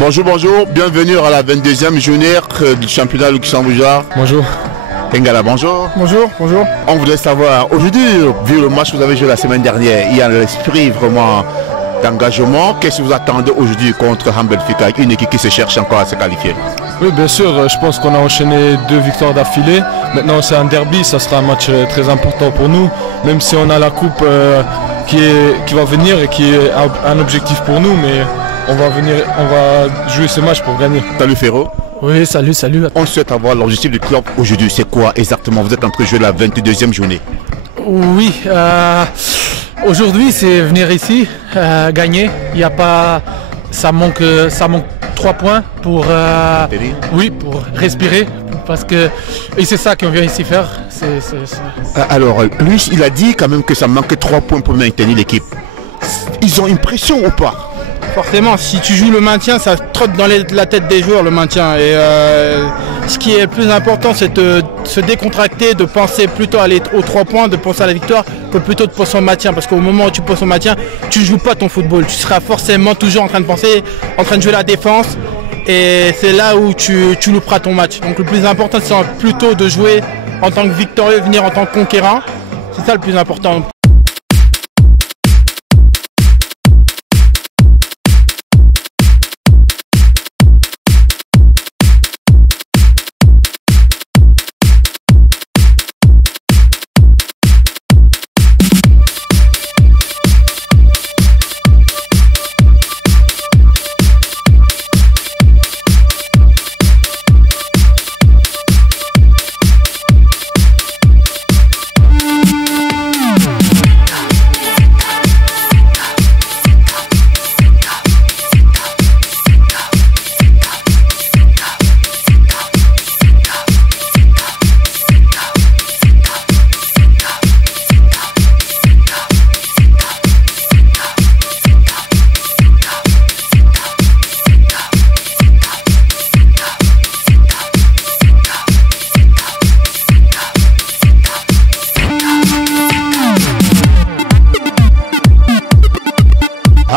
Bonjour, bonjour, bienvenue à la 22e journée du championnat luxembourgeois. Bonjour. Engala, bonjour. Bonjour, bonjour. On voudrait savoir, aujourd'hui, vu le match que vous avez joué la semaine dernière, il y a l'esprit vraiment d'engagement. Qu'est-ce que vous attendez aujourd'hui contre Benfica, une équipe qui se cherche encore à se qualifier? Oui, bien sûr, je pense qu'on a enchaîné 2 victoires d'affilée. Maintenant, c'est un derby, ça sera un match très important pour nous, même si on a la coupe qui va venir et qui est un objectif pour nous, mais on va jouer ce match pour gagner. Salut Ferro. Oui, salut. On souhaite avoir l'objectif du club aujourd'hui. C'est quoi exactement? Vous êtes en train de jouer la 22e journée. Oui, aujourd'hui c'est venir ici, gagner. Il y a pas, ça manque 3 points pour, pour respirer. Parce que c'est ça qu'on vient ici faire. Alors, lui, il a dit quand même que ça manque 3 points pour maintenir l'équipe. Ils ont une pression ou pas? Forcément, si tu joues le maintien, ça trotte dans la tête des joueurs le maintien. Et ce qui est le plus important, c'est de se décontracter, de penser plutôt à aller aux 3 points, de penser à la victoire, que plutôt de penser au maintien. Parce qu'au moment où tu penses au maintien, tu ne joues pas ton football. Tu seras forcément toujours en train de penser, en train de jouer la défense. Et c'est là où tu louperas ton match. Donc le plus important, c'est plutôt de jouer en tant que victorieux, venir en tant que conquérant. C'est ça le plus important.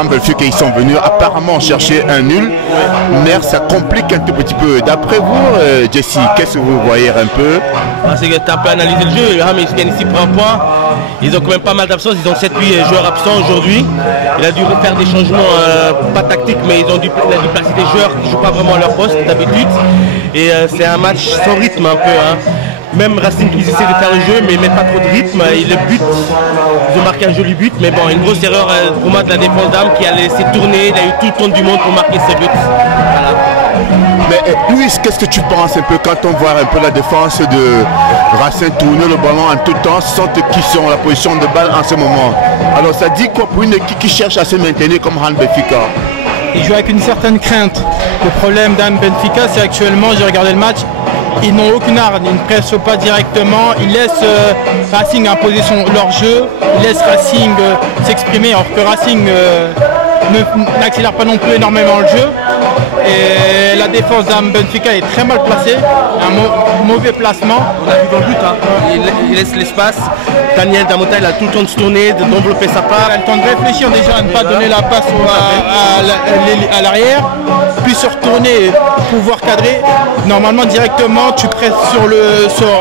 Benfica, ils sont venus apparemment chercher un nul, mais ça complique un tout petit peu. D'après vous, Jesse, qu'est-ce que vous voyez un peu? C'est que tu as un peu analysé le jeu. Le Ham gagne ici pour un point. Ils ont quand même pas mal d'absences. Ils ont 7-8 joueurs absents aujourd'hui. Il a dû faire des changements, pas tactiques, mais il a dû placer des joueurs qui ne jouent pas vraiment à leur poste d'habitude. Et c'est un match sans rythme un peu. Hein. Même Racing qui essaie de faire le jeu, mais ils mettent pas trop de rythme. Et le but, ils ont marqué un joli but, mais bon, une grosse erreur pour moi de la défense d'Am qui a laissé tourner. Il a eu tout le temps du monde pour marquer ce but. Voilà. Mais Louis, qu'est-ce que tu penses un peu quand on voit un peu la défense de Racing tourner le ballon en tout temps, sans qui sont en la position de balle en ce moment? Alors ça dit quoi pour une équipe qui cherche à se maintenir comme Benfica? Ils jouent avec une certaine crainte. Le problème Benfica, c'est actuellement, j'ai regardé le match, ils n'ont aucune arme, ils ne pressent pas directement, ils laissent Racing imposer leur jeu, ils laissent Racing s'exprimer, alors que Racing n'accélère pas non plus énormément le jeu. Et la défense Benfica est très mal placée, un mauvais placement. On a vu dans le but, hein. Il laisse l'espace. Daniel Damota, il a tout le temps de se tourner, d'envelopper sa part. Il a le temps de réfléchir déjà à ne pas donner la passe à l'arrière, puis se retourner pour pouvoir cadrer. Normalement, directement, tu presses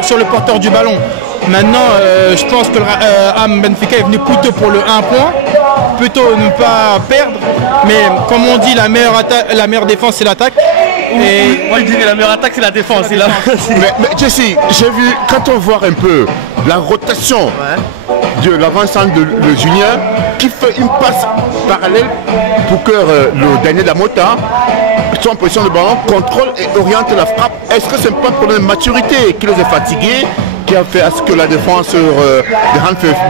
sur le porteur du ballon. Maintenant, je pense que Benfica est venu plutôt pour le 1 point, plutôt ne pas perdre. Mais comme on dit, la meilleure défense, c'est l'attaque. Et moi, je dirais la meilleure attaque, c'est la défense. Mais Jesse, j'ai vu, quand on voit un peu la rotation de l'avant-centre de le junior, qui fait une passe parallèle pour que le Daniel Damota soit en position de ballon, contrôle et oriente la frappe. Est-ce que c'est pas un problème de maturité qui les a fatigués, qui a fait à ce que la défense de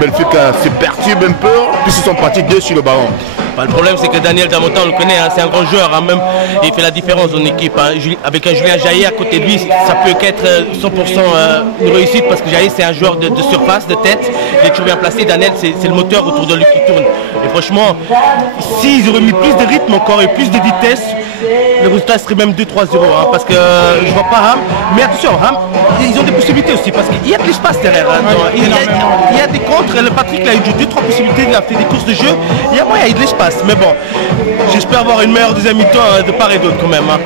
Benfica se perturbe un peu, puisqu'ils sont partis 2 sur le ballon? Le problème, c'est que Daniel Damota, on le connaît, hein, c'est un grand joueur, hein, même il fait la différence dans l'équipe. Hein. Avec un Julien Jaillet à côté de lui, ça peut qu'être 100% une réussite, parce que Jaillet, c'est un joueur de surface, de tête. Il est toujours bien placé. Daniel, c'est le moteur autour de lui qui tourne. Et franchement, s'ils auraient mis plus de rythme encore et plus de vitesse, le résultat serait même 2-3-0, hein, parce que je vois pas Ham. Mais attention, Ham, ils ont des possibilités aussi, parce qu'il y a de l'espace derrière. Hein, il y a des contres, le Patrick a eu 2-3 possibilités, il a fait des courses de jeu, il y a moyen, il y a de l'espace. Mais bon, j'espère avoir une meilleure deuxième mi-temps de part et d'autre quand même. Hein.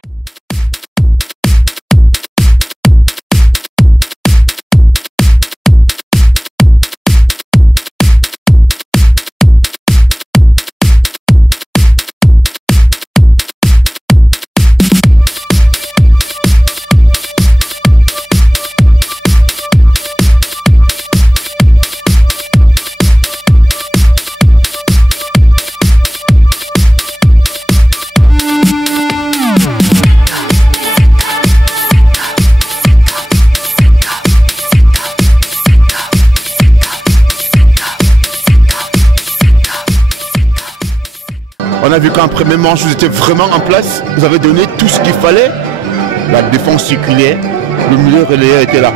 On a vu qu'en premier manche, vous étiez vraiment en place. Vous avez donné tout ce qu'il fallait. La défense circulait. Le milieu relayeur était là.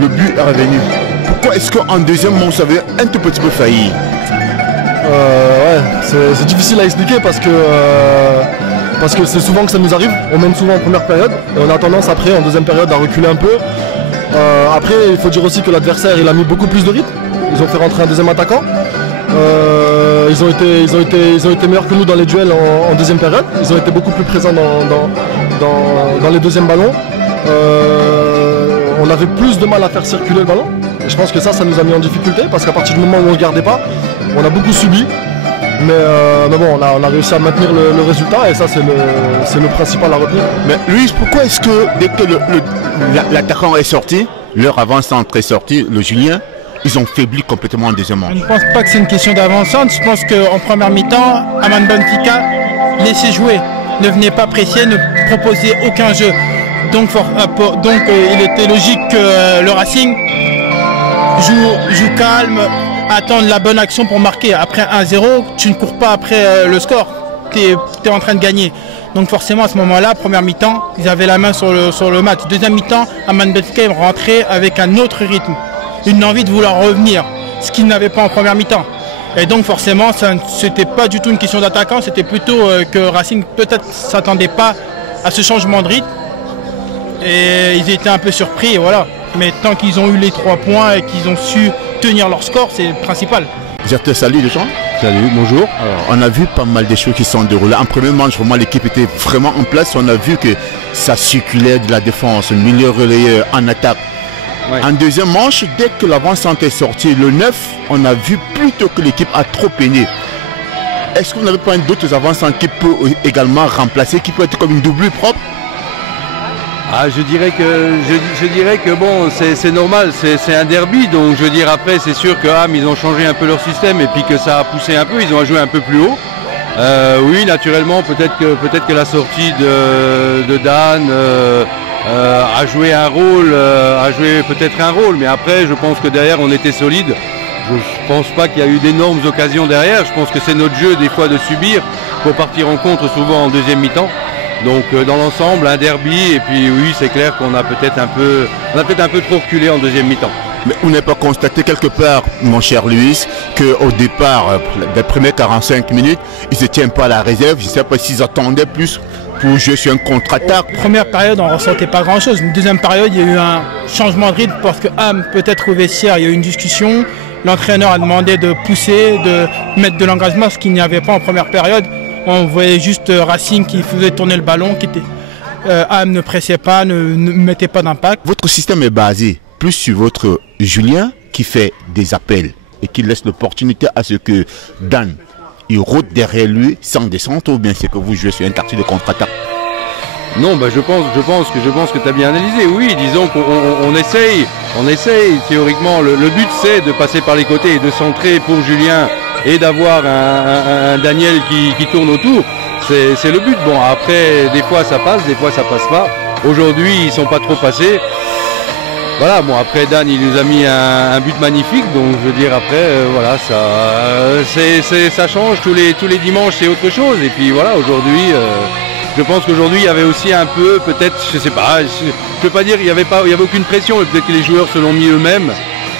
Le but est revenu. Pourquoi est-ce qu'en deuxième manche, vous avez un tout petit peu failli? Ouais, c'est difficile à expliquer parce que c'est souvent que ça nous arrive. On mène souvent en première période et on a tendance après, en deuxième période, à reculer un peu. Après, il faut dire aussi que l'adversaire, il a mis beaucoup plus de rythme. Ils ont fait rentrer un deuxième attaquant. Ils ont été meilleurs que nous dans les duels en deuxième période. Ils ont été beaucoup plus présents dans les deuxièmes ballons. On avait plus de mal à faire circuler le ballon. Et je pense que ça nous a mis en difficulté parce qu'à partir du moment où on ne regardait pas, on a beaucoup subi. Mais bon, on a réussi à maintenir le résultat et ça c'est le principal à retenir. Mais Luis, pourquoi est-ce que dès que l'attaquant est sorti, leur avant-centre est sorti, le Julien, ils ont faibli complètement en deuxième manche? Je ne pense pas que c'est une question d'avant-centre. Je pense qu'en première mi-temps, Aman Benfica laissait jouer, ne venait pas presser, ne proposait aucun jeu. Donc il était logique que le Racing joue calme, attendre la bonne action pour marquer. Après 1-0, tu ne cours pas après le score, tu es en train de gagner. Donc forcément à ce moment-là, première mi-temps, ils avaient la main sur le match. Deuxième mi-temps, Aman Benfica rentrait avec un autre rythme, une envie de vouloir revenir, ce qu'ils n'avaient pas en première mi-temps. Et donc forcément, c'était pas du tout une question d'attaquant, c'était plutôt que Racing peut-être s'attendait pas à ce changement de rythme. Et ils étaient un peu surpris, et voilà. Mais tant qu'ils ont eu les 3 points et qu'ils ont su tenir leur score, c'est le principal. Je te salue les gens. Salut, bonjour. Alors, on a vu pas mal de choses qui sont déroulées. En premier match, vraiment l'équipe était vraiment en place. On a vu que ça circulait de la défense, le milieu relayeur en attaque. Ouais. En deuxième manche, dès que l'avant-centre est sorti, le 9, on a vu plutôt que l'équipe a trop peiné. Est-ce que vous n'avez pas d'autres avant-centres qui peut également remplacer, qui peut être comme une doublure propre? Je dirais que bon, c'est normal, c'est un derby, donc je veux dire après c'est sûr que Ham ils ont changé un peu leur système et puis que ça a poussé un peu, ils ont joué un peu plus haut. Oui, naturellement peut-être que la sortie de Dan a joué un rôle, peut-être un rôle, mais après je pense que derrière on était solide. Je ne pense pas qu'il y a eu d'énormes occasions derrière. Je pense que c'est notre jeu des fois de subir pour partir en contre souvent en deuxième mi-temps. Donc dans l'ensemble, un derby, et puis oui, c'est clair qu'on a peut-être un peu trop reculé en deuxième mi-temps. Mais vous n'avez pas constaté quelque part, mon cher Luis, qu'au départ, des premières 45 minutes, ils ne tiennent pas à la réserve. Je ne sais pas s'ils attendaient plus pour jouer sur un contre-attaque. Première période, on ne ressentait pas grand-chose. Une deuxième période, il y a eu un changement de rythme parce que Ham, peut-être au vestiaire, il y a eu une discussion. L'entraîneur a demandé de pousser, de mettre de l'engagement, ce qu'il n'y avait pas en première période. On voyait juste Racing qui faisait tourner le ballon, Ham ne pressait pas, ne mettait pas d'impact. Votre système est basé plus sur votre Julien qui fait des appels et qui laisse l'opportunité à ce que Dan il rôde derrière lui sans descendre, ou bien c'est que vous jouez sur un tactique de contre-attaque? Non, je pense que tu as bien analysé. Oui, disons qu'on essaye théoriquement. Le but c'est de passer par les côtés et de centrer pour Julien et d'avoir un Daniel qui tourne autour. C'est le but. Bon, après, des fois ça passe, des fois ça passe pas. Aujourd'hui, ils sont pas trop passés. Voilà, bon après Dan il nous a mis un but magnifique, donc je veux dire après voilà, ça change, tous les dimanches c'est autre chose, et puis voilà, aujourd'hui je pense qu'aujourd'hui il y avait aussi un peu, peut-être, je sais pas, je peux pas dire, il y avait aucune pression, mais peut-être que les joueurs se l'ont mis eux-mêmes.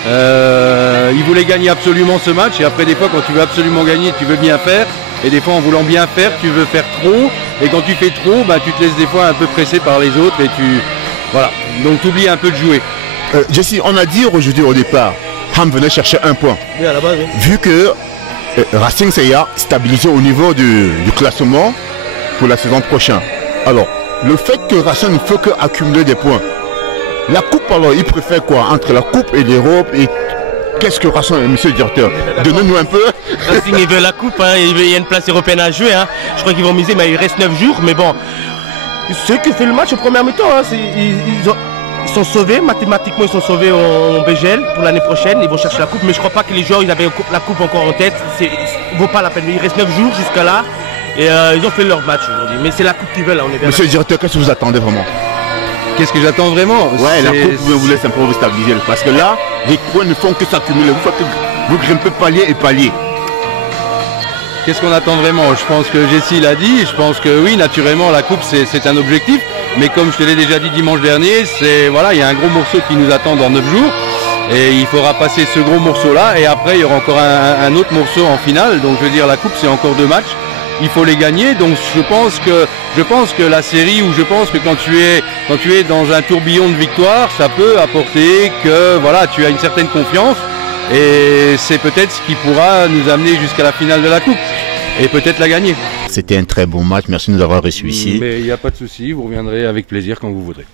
Ils voulaient gagner absolument ce match, et après des fois quand tu veux absolument gagner, tu veux bien faire, et des fois en voulant bien faire, tu veux faire trop, Et quand tu fais trop, bah, tu te laisses des fois un peu presser par les autres et voilà. Donc tu oublies un peu de jouer. Jesse, on a dit aujourd'hui au départ, Ham venait chercher un point. Oui, à la base, oui. Vu que Racing Seya stabilisé au niveau du classement pour la saison prochaine. Alors, le fait que Racing ne fait qu'accumuler des points, la coupe, alors, il préfère quoi entre la coupe et l'Europe et qu'est-ce que Racing, monsieur le directeur, donnez-nous un peu. Racing, il veut la coupe, hein, il y a une place européenne à jouer. Hein. Je crois qu'ils vont miser, mais il reste 9 jours. Mais bon, ceux qui ont fait le match au premier mi-temps, hein, ils sont sauvés, mathématiquement ils sont sauvés en BGL pour l'année prochaine, ils vont chercher la coupe, mais je crois pas que les joueurs ils avaient la coupe encore en tête, il ne vaut pas la peine, il reste 9 jours jusqu'à là, et ils ont fait leur match aujourd'hui, mais c'est la coupe qu'ils veulent, on est bien. Monsieur le directeur, qu'est-ce que vous attendez vraiment? Qu'est-ce que j'attends vraiment? Ouais, la coupe vous laisse un peu vous stabiliser, parce que là, les points ne font que s'accumuler, vous grimpez palier et palier. Qu'est-ce qu'on attend vraiment? Je pense que Jessie l'a dit, je pense que oui, naturellement la coupe c'est un objectif, mais comme je te l'ai déjà dit dimanche dernier, voilà, il y a un gros morceau qui nous attend dans 9 jours, et il faudra passer ce gros morceau-là, et après il y aura encore un autre morceau en finale, donc je veux dire la coupe c'est encore 2 matchs, il faut les gagner, donc je pense que la série, ou je pense que quand tu es dans un tourbillon de victoires, ça peut apporter que voilà, tu as une certaine confiance, et c'est peut-être ce qui pourra nous amener jusqu'à la finale de la coupe et peut-être la gagner. C'était un très bon match, merci de nous avoir reçus ici. Mais il n'y a pas de souci, vous reviendrez avec plaisir quand vous voudrez.